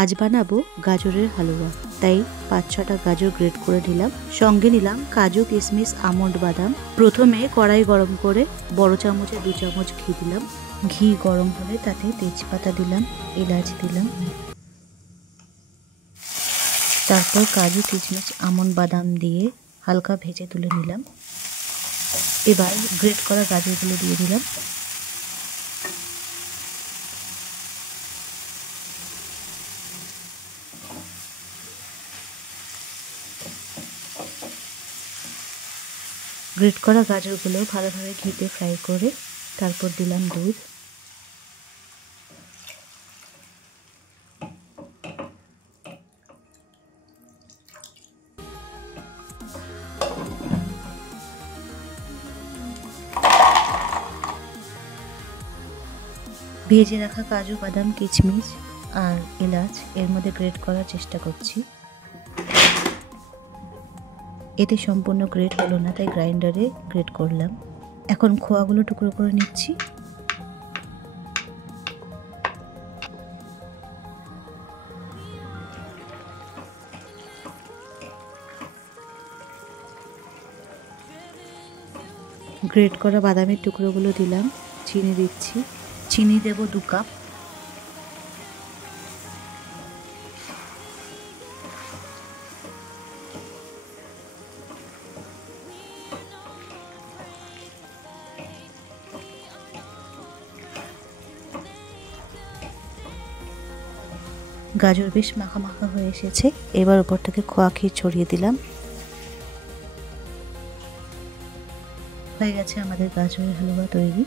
আজ বানাবো গাজরের হালুয়া, তাই 5-6টা গাজর গ্রেট করে নিলাম। সঙ্গে নিলাম কাজু, কিশমিশ, আমন্ড, বাদাম। প্রথমে কড়াই গরম করে বড় চামচে 2 চামচ ঘি দিলাম। ঘি গরম হলে তাতে তেজপাতা দিলাম, এলাচ দিলাম, তারপর কাজু, কিশমিশ, আমন্ড, বাদাম দিয়ে হালকা ভেজে তুলে নিলাম। এবার গ্রেট করা গাজরগুলো দিয়ে দিলাম। গ্রেট করা গাজরগুলো ভালোভাবে ঘিতে ফ্রাই করে তারপর দিলাম দুধ। ভেজে রাখা কাজু, বাদাম, কিশমিশ আর এলাচ এর মধ্যে গ্রেট করার চেষ্টা করছি। এতে সম্পূর্ণ গ্রেট হলো না, তাই গ্রাইন্ডারে গ্রেট করলাম। এখন খোয়াগুলো টুকরো করে নিচ্ছি। গ্রেট করা বাদামের টুকরোগুলো দিলাম, চিনি দিচ্ছি। চিনি দেব 2 কাপ। গাজর বেশ মাখা মাখা হয়ে এসেছে। এবার উপর থেকে খোয়া ক্ষীর ছড়িয়ে দিলাম। হয়ে গেছে আমাদের গাজরের হালুয়া তৈরি।